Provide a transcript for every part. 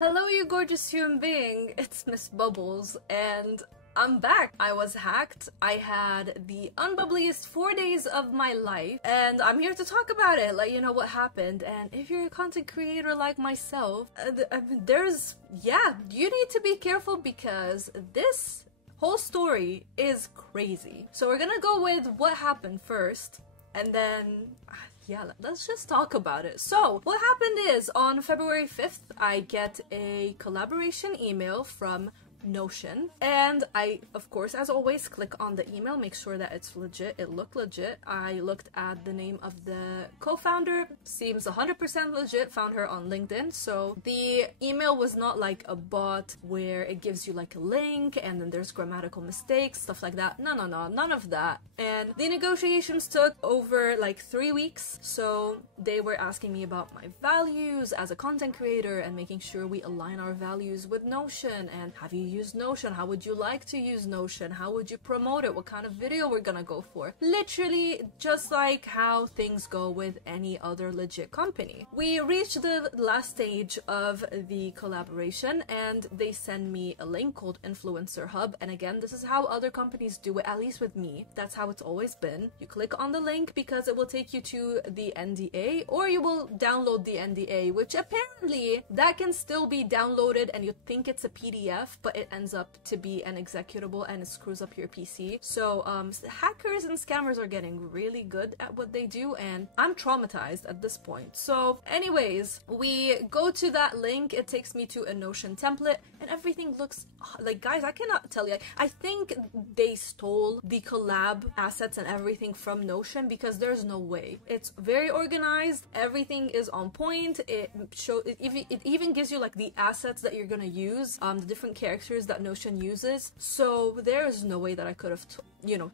Hello, you gorgeous human being. It's Miss Bubbles, and I'm back. I was hacked. I had the unbubbliest 4 days of my life, and I'm here to talk about it, let you know what happened. And if you're a content creator like myself, you need to be careful because this whole story is crazy. So we're gonna go with what happened first, and then let's just talk about it. So what happened is on February 5th, I get a collaboration email from Notion, and I, of course, as always, click on the email, make sure that it's legit. It looked legit. I looked at the name of the co-founder, seems 100% legit, found her on LinkedIn. So the email was not like a bot where it gives you like a link and then there's grammatical mistakes, stuff like that. No, none of that. And the negotiations took over like 3 weeks. So they were asking me about my values as a content creator and making sure we align our values with Notion. And have you use Notion? How would you like to use Notion? How would you promote it? What kind of video we're gonna go for? Literally just like how things go with any other legit company. We reached the last stage of the collaboration and they send me a link called Influencer Hub, and again, this is how other companies do it, at least with me. That's how it's always been. You click on the link because it will take you to the NDA, or you will download the NDA, which apparently that can still be downloaded and you think it's a PDF, but it ends up to be an executable and it screws up your PC. So hackers and scammers are getting really good at what they do, and I'm traumatized at this point. So anyways, we go to that link, it takes me to a Notion template, and everything looks like, guys, I cannot tell you. I think they stole the collab assets and everything from Notion because there's no way. It's very organized, everything is on point, it even gives you like the assets that you're gonna use, the different characters that Notion uses. So there is no way that I could have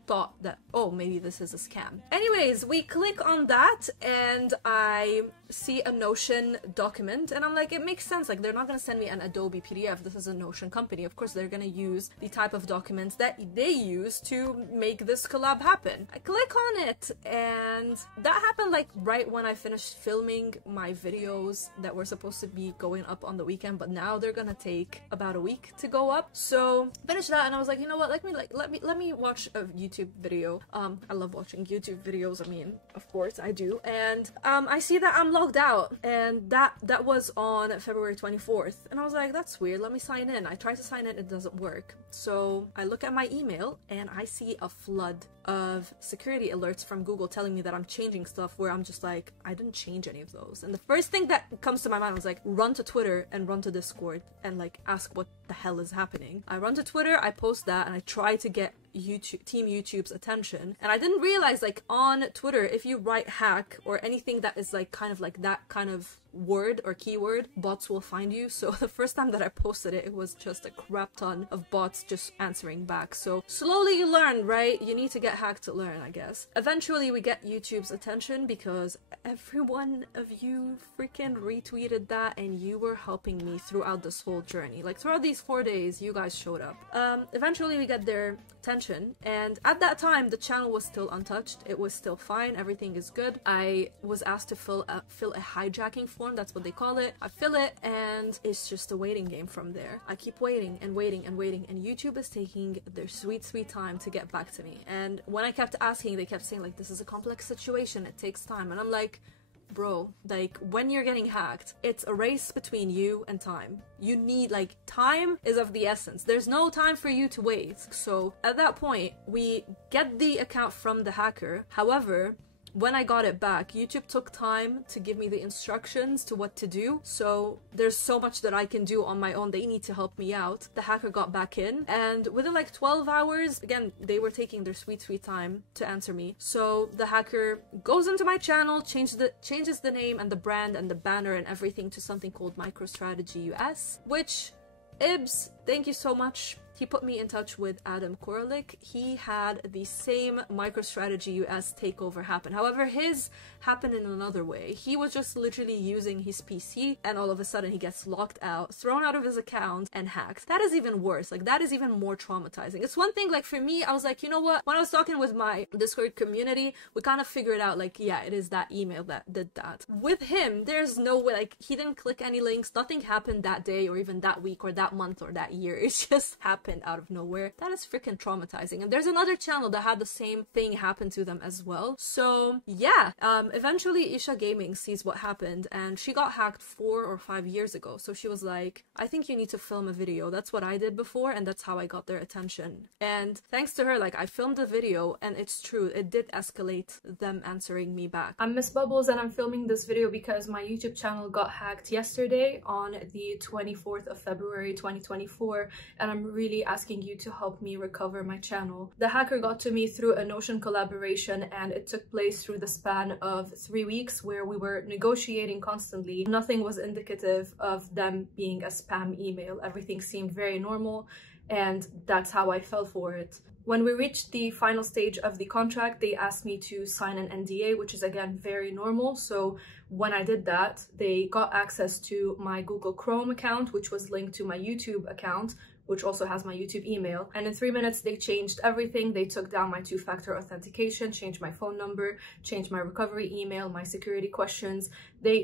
thought that, oh, maybe this is a scam. Anyways, we click on that and I see a Notion document and I'm like, it makes sense, like they're not gonna send me an Adobe PDF. This is a Notion company, of course they're gonna use the type of documents that they use to make this collab happen. I click on it and that happened like right when I finished filming my videos that were supposed to be going up on the weekend, but now they're gonna take about a week to go up. So finished that and I was like, you know what, let me watch a YouTube video. I love watching YouTube videos, I mean, of course I do. And I see that I'm logged out, and that was on February 24th, and I was like, that's weird, let me sign in. I try to sign in, it doesn't work. So I look at my email and I see a flood of security alerts from Google telling me that I'm changing stuff, where I'm just like, I didn't change any of those. And the first thing that comes to my mind was like, run to Twitter and run to Discord and like ask what the hell is happening. I run to Twitter, I post that, and I try to get Team YouTube's attention. And I didn't realize, like, on Twitter, if you write hack or anything that is like kind of like that kind of word or keyword, bots will find you. So the first time that I posted it, it was just a crap ton of bots just answering back. So slowly you learn, right? You need to get hacked to learn, I guess. Eventually we get YouTube's attention because every one of you freaking retweeted that, and you were helping me throughout this whole journey. Like throughout these 4 days, you guys showed up. Eventually we get their attention, and at that time the channel was still untouched. It was still fine, everything is good. I was asked to fill a hijacking form, that's what they call it. I fill it and it's just a waiting game from there. I keep waiting and waiting and waiting, and YouTube is taking their sweet time to get back to me. And when I kept asking, they kept saying like, this is a complex situation, it takes time. And I'm like, bro, like when you're getting hacked, it's a race between you and time. You need, like, time is of the essence. There's no time for you to wait. So at that point, we get the account from the hacker. However, when I got it back, YouTube took time to give me the instructions to what to do. So there's so much that I can do on my own. They need to help me out. The hacker got back in, and within like 12 hours, again, they were taking their sweet time to answer me. So the hacker goes into my channel, changes the name and the brand and the banner and everything to something called MicroStrategy US, which, Ibs, thank you so much. He put me in touch with Adam Koralik. He had the same MicroStrategy US takeover happen. However, his happened in another way. He was just literally using his PC and all of a sudden he gets locked out, thrown out of his account, and hacked. That is even worse. Like, that is even more traumatizing. It's one thing, like, for me, I was like, you know what? When I was talking with my Discord community, we kind of figured out, like, yeah, it is that email that did that. With him, there's no way, like, he didn't click any links. Nothing happened that day or even that week or that month or that year. It just happened out of nowhere. That is freaking traumatizing. And there's another channel that had the same thing happen to them as well. So yeah, eventually Isha Gaming sees what happened and she got hacked 4 or 5 years ago. So she was like, I think you need to film a video. That's what I did before and that's how I got their attention. And thanks to her, like, I filmed a video and it's true, it did escalate them answering me back. I'm Miss Bubbles and I'm filming this video because my YouTube channel got hacked yesterday on the 24th of February 2024 and I'm really asking you to help me recover my channel. The hacker got to me through a Notion collaboration and it took place through the span of 3 weeks where we were negotiating constantly. Nothing was indicative of them being a spam email. Everything seemed very normal and that's how I fell for it. When we reached the final stage of the contract, they asked me to sign an NDA, which is again very normal. So when I did that, they got access to my Google Chrome account, which was linked to my YouTube account, which also has my YouTube email. And in 3 minutes, they changed everything. They took down my 2-factor authentication, changed my phone number, changed my recovery email, my security questions.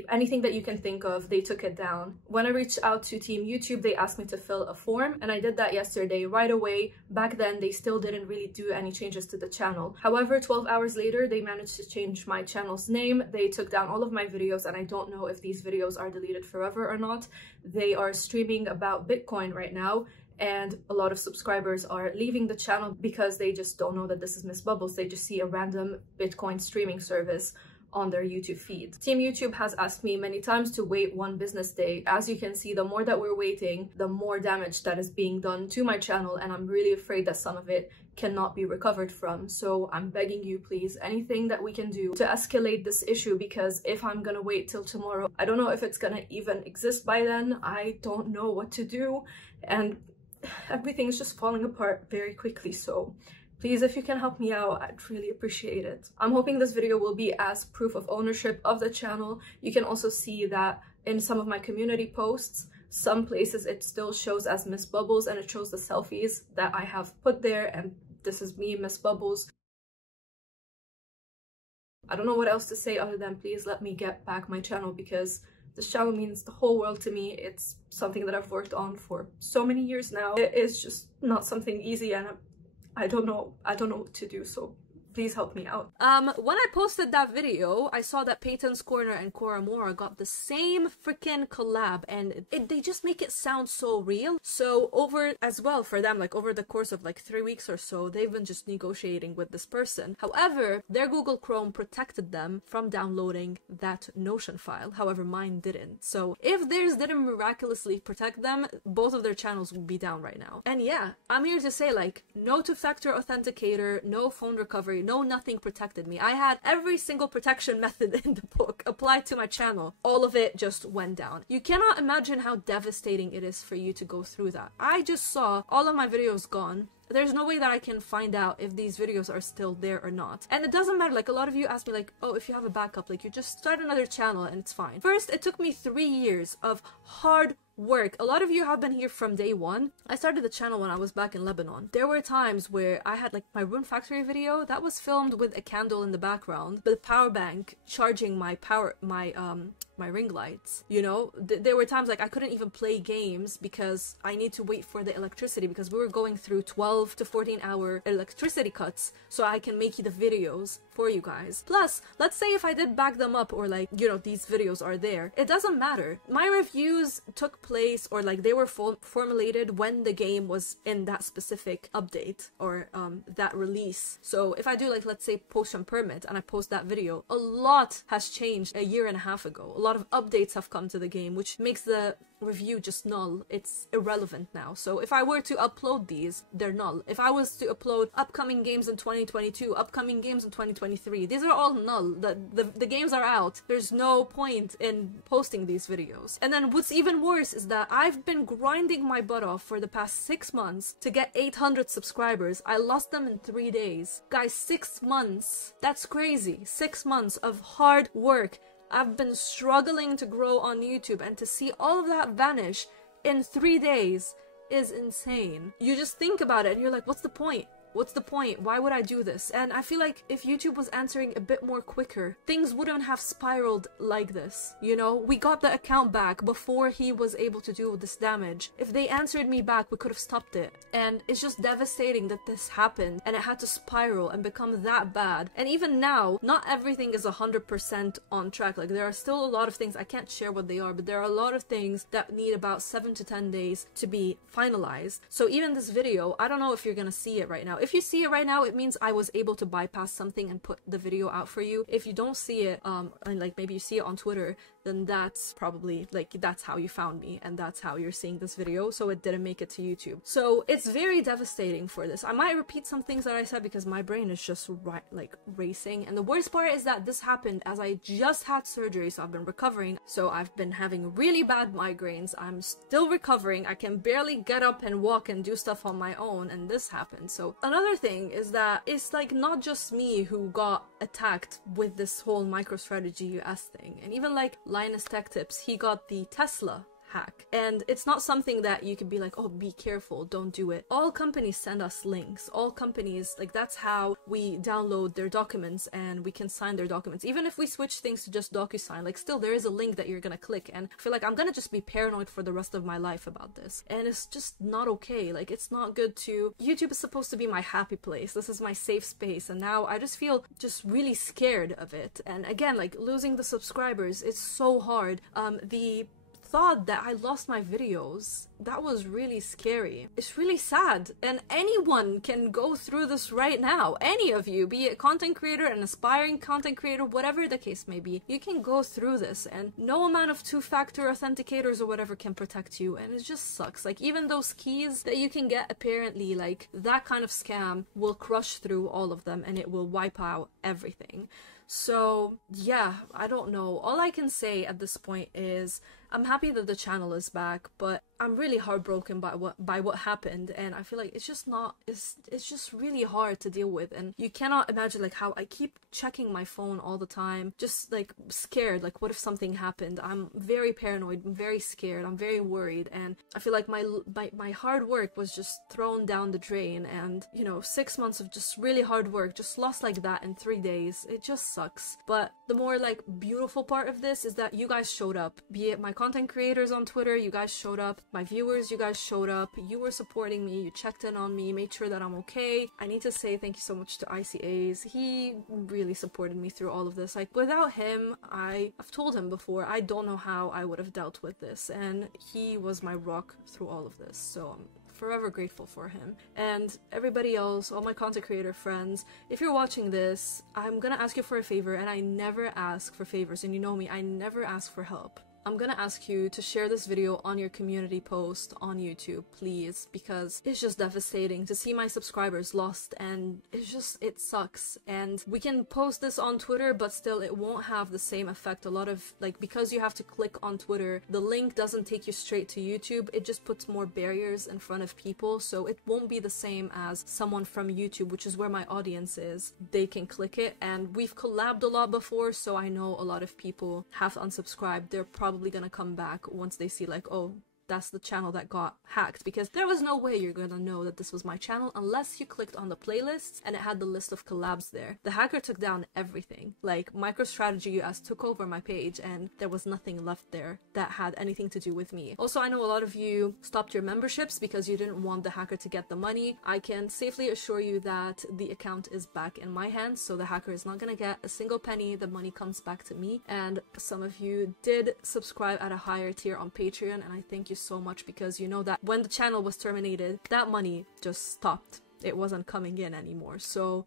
Anything that you can think of, they took it down. When I reached out to Team YouTube, they asked me to fill a form and I did that yesterday right away. Back then, they still didn't really do any changes to the channel. However, 12 hours later, they managed to change my channel's name. They took down all of my videos and I don't know if these videos are deleted forever or not. They are streaming about Bitcoin right now. And a lot of subscribers are leaving the channel because they just don't know that this is Miss Bubbles. They just see a random Bitcoin streaming service on their YouTube feed. Team YouTube has asked me many times to wait 1 business day. As you can see, the more that we're waiting, the more damage that is being done to my channel, and I'm really afraid that some of it cannot be recovered from. So I'm begging you, please, anything that we can do to escalate this issue, because if I'm gonna wait till tomorrow, I don't know if it's gonna even exist by then. I don't know what to do, and everything is just falling apart very quickly. So please, if you can help me out, I'd really appreciate it. I'm hoping this video will be as proof of ownership of the channel. You can also see that in some of my community posts, some places it still shows as Miss Bubbles and it shows the selfies that I have put there, and this is me, Miss Bubbles. I don't know what else to say other than please let me get back my channel, because this channel means the whole world to me. It's something that I've worked on for so many years now. It is just not something easy, and I don't know what to do, so please help me out. When I posted that video, I saw that Peyton's Corner and Koramora got the same freaking collab, and they just make it sound so real. So over as well for them, like over the course of like 3 weeks or so, they've been just negotiating with this person. However, their Google Chrome protected them from downloading that Notion file. However, mine didn't. So if theirs didn't miraculously protect them, both of their channels would be down right now. And yeah, I'm here to say, like, no 2-factor authenticator, no phone recovery, no nothing protected me. I had every single protection method in the book applied to my channel. All of it just went down. You cannot imagine how devastating it is for you to go through that. I just saw all of my videos gone. There's no way that I can find out if these videos are still there or not. And it doesn't matter, like a lot of you ask me like, oh, if you have a backup, like you just start another channel and it's fine. First, it took me 3 years of hard work. A lot of you have been here from day one. I started the channel when I was back in Lebanon. There were times where I had like my Rune Factory video that was filmed with a candle in the background, the power bank charging my my ring lights. You know, there were times like I couldn't even play games because I need to wait for the electricity, because we were going through 12 to 14 hour electricity cuts so I can make the videos for you guys. Plus, let's say if I did back them up, or like, you know, these videos are there, it doesn't matter. My reviews took place, or like they were formulated when the game was in that specific update or that release. So if I do like, let's say Potion Permit, and I post that video, a lot has changed a year and a half ago. A lot of updates have come to the game, which makes the review just null. It's irrelevant now. So if I were to upload these, they're null. If I was to upload upcoming games in 2022, upcoming games in 2023, these are all null. The games are out. There's no point in posting these videos. And then what's even worse is that I've been grinding my butt off for the past 6 months to get 800 subscribers. I lost them in 3 days. Guys, 6 months. That's crazy. 6 months of hard work. I've been struggling to grow on YouTube, and to see all of that vanish in 3 days is insane. You just think about it and you're like, what's the point? What's the point? Why would I do this? And I feel like if YouTube was answering a bit more quicker, things wouldn't have spiraled like this. You know, we got the account back before he was able to do this damage. If they answered me back, we could have stopped it. And it's just devastating that this happened and it had to spiral and become that bad. And even now, not everything is 100% on track. Like, there are still a lot of things, I can't share what they are, but there are a lot of things that need about 7 to 10 days to be finalized. So even this video, I don't know if you're gonna see it right now. If you see it right now, it means I was able to bypass something and put the video out for you. If you don't see it, and like maybe you see it on Twitter, then that's probably like, that's how you found me and that's how you're seeing this video. So it didn't make it to YouTube. So it's very devastating for this. I might repeat some things that I said because my brain is just like racing. And the worst part is that this happened as I just had surgery, so I've been recovering. So I've been having really bad migraines. I'm still recovering. I can barely get up and walk and do stuff on my own, and this happened. So another thing is that it's like not just me who got attacked with this whole MicroStrategy US thing, and even like Linus Tech Tips, he got the Tesla hack. And it's not something that you can be like, oh, be careful, don't do it. All companies send us links. All companies, like, that's how we download their documents and we can sign their documents. Even if we switch things to just DocuSign, like, still there is a link that you're gonna click, and I feel like I'm gonna just be paranoid for the rest of my life about this. And it's just not okay. Like, it's not good to... YouTube is supposed to be my happy place. This is my safe space, and now I just feel just really scared of it. And again, like, losing the subscribers, it's so hard. The thought that I lost my videos, that was really scary. It's really sad, and anyone can go through this right now. Any of you, be it content creator, an aspiring content creator, whatever the case may be, you can go through this, and no amount of two-factor authenticators or whatever can protect you, and it just sucks. Like, even those keys that you can get, apparently, like, that kind of scam will crush through all of them and it will wipe out everything. So yeah, I don't know. All I can say at this point is I'm happy that the channel is back, but I'm really heartbroken by what happened, and I feel like it's just not, it's just really hard to deal with. And you cannot imagine like how I keep checking my phone all the time, just like scared, like what if something happened. I'm very paranoid, I'm very scared, I'm very worried, and I feel like my hard work was just thrown down the drain. And you know, 6 months of just really hard work just lost like that in 3 days. It just sucks. But the more like beautiful part of this is that you guys showed up, be it my content creators on Twitter, you guys showed up, my viewers, you guys showed up, you were supporting me, you checked in on me, made sure that I'm okay. I need to say thank you so much to ICAs. He really supported me through all of this. Like, without him, I've told him before, I don't know how I would have dealt with this, and he was my rock through all of this. So I'm forever grateful for him. And everybody else, all my content creator friends, if you're watching this, I'm gonna ask you for a favor, and I never ask for favors, and you know me, I never ask for help. I'm gonna ask you to share this video on your community post on YouTube, please, because it's just devastating to see my subscribers lost, and it sucks. And we can post this on Twitter, but still it won't have the same effect. A lot of, like, because you have to click on Twitter, the link doesn't take you straight to YouTube, it just puts more barriers in front of people, so it won't be the same as someone from YouTube, which is where my audience is. They can click it, and we've collabed a lot before, so I know a lot of people have unsubscribed. They're probably gonna come back once they see like, oh, that's the channel that got hacked, because there was no way you're gonna know that this was my channel unless you clicked on the playlists and it had the list of collabs there. The hacker took down everything. Like, MicroStrategy US took over my page and there was nothing left there that had anything to do with me. Also, I know a lot of you stopped your memberships because you didn't want the hacker to get the money. I can safely assure you that the account is back in my hands, so the hacker is not gonna get a single penny. The money comes back to me. And some of you did subscribe at a higher tier on Patreon, and I thank you so much, because you know that when the channel was terminated, that money just stopped. It wasn't coming in anymore. So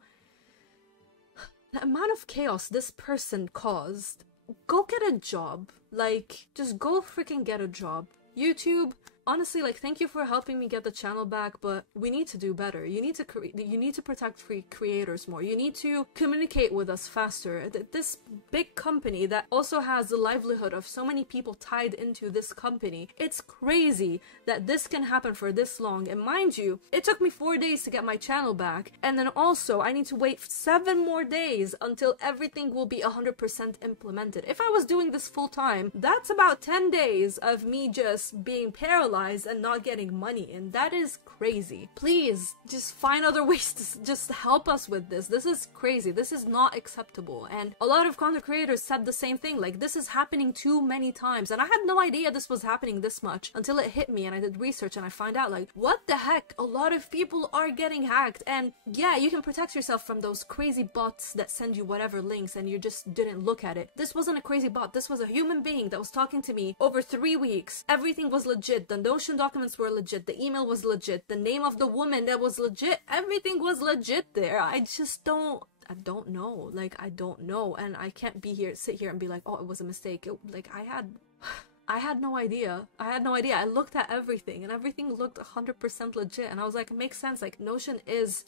the amount of chaos this person caused go get a job. Like, just go freaking get a job. YouTube, honestly, like, thank you for helping me get the channel back, but we need to do better. You need to protect free creators more. You need to communicate with us faster. This big company that also has the livelihood of so many people tied into this company, it's crazy that this can happen for this long. And mind you, it took me 4 days to get my channel back, and then also I need to wait 7 more days until everything will be 100% implemented. If I was doing this full time, that's about 10 days of me just being paralyzed and not getting money, and that is crazy. Please just find other ways to just help us with this. This is crazy. This is not acceptable. And a lot of content creators said the same thing, like, this is happening too many times, and I had no idea this was happening this much until it hit me and I did research and I find out, like, what the heck, a lot of people are getting hacked. And yeah, you can protect yourself from those crazy bots that send you whatever links and you just didn't look at it. This wasn't a crazy bot. This was a human being that was talking to me over 3 weeks. Everything was legit. The Notion documents were legit. The email was legit. The name of the woman that was legit. Everything was legit there. I don't know. Like, I don't know. And I can't sit here and be like, oh, it was a mistake. I had no idea. I looked at everything and everything looked 100% legit, and I was like, it makes sense. Like, Notion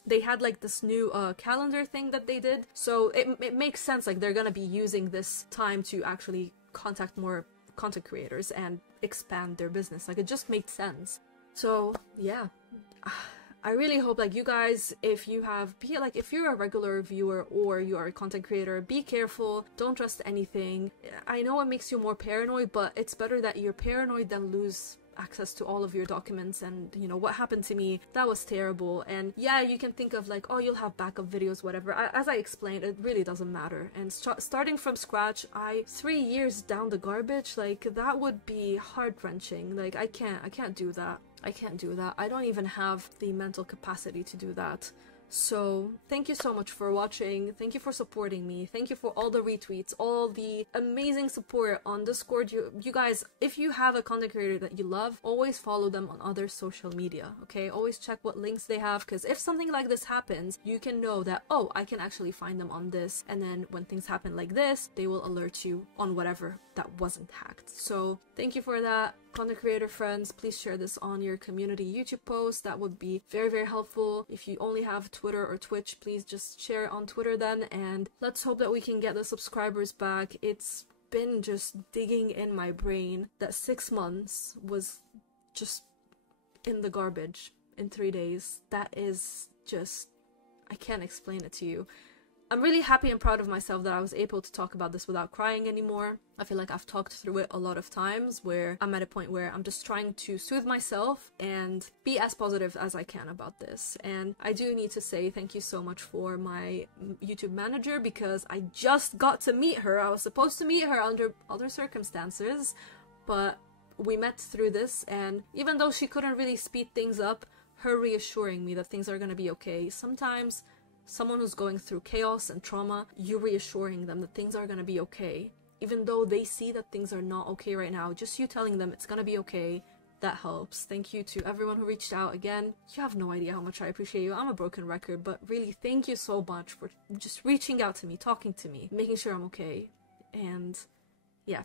they had like this new calendar thing that they did, so it makes sense. Like, they're gonna be using this time to actually contact more content creators and expand their business. Like, it just made sense. So yeah, I really hope, like, you guys, if you're a regular viewer or you are a content creator, be careful. Don't trust anything. I know it makes you more paranoid, but it's better that you're paranoid than lose access to all of your documents. And you know what happened to me, that was terrible. And yeah, you can think of like, oh, you'll have backup videos, whatever. As I explained, it really doesn't matter. And starting from scratch, 3 years down the garbage, like, that would be heart-wrenching. Like, I can't do that. I can't do that. I don't even have the mental capacity to do that. So thank you so much for watching. Thank you for supporting me. Thank you for all the retweets, all the amazing support on Discord. You guys, if you have a content creator that you love, always follow them on other social media, okay? Always check what links they have, because if something like this happens, you can know that, oh, I can actually find them on this, and then when things happen like this, they will alert you on whatever that wasn't hacked. So thank you for that. Content creator friends, please share this on your community YouTube post. That would be very, very helpful. If you only have Twitter or Twitch, please just share it on Twitter then, and let's hope that we can get the subscribers back. It's been just digging in my brain that 6 months was just in the garbage in 3 days. That is just, I can't explain it to you. I'm really happy and proud of myself that I was able to talk about this without crying anymore. I feel like I've talked through it a lot of times where I'm at a point where I'm just trying to soothe myself and be as positive as I can about this. And I do need to say thank you so much for my YouTube manager, because I just got to meet her. I was supposed to meet her under other circumstances, but we met through this, and even though she couldn't really speed things up, her reassuring me that things are gonna be okay. Sometimes someone who's going through chaos and trauma, you reassuring them that things are gonna be okay. Even though they see that things are not okay right now, just you telling them it's gonna be okay, that helps. Thank you to everyone who reached out. Again, you have no idea how much I appreciate you. I'm a broken record, but really thank you so much for just reaching out to me, talking to me, making sure I'm okay. And yeah,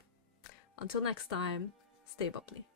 until next time, stay bubbly.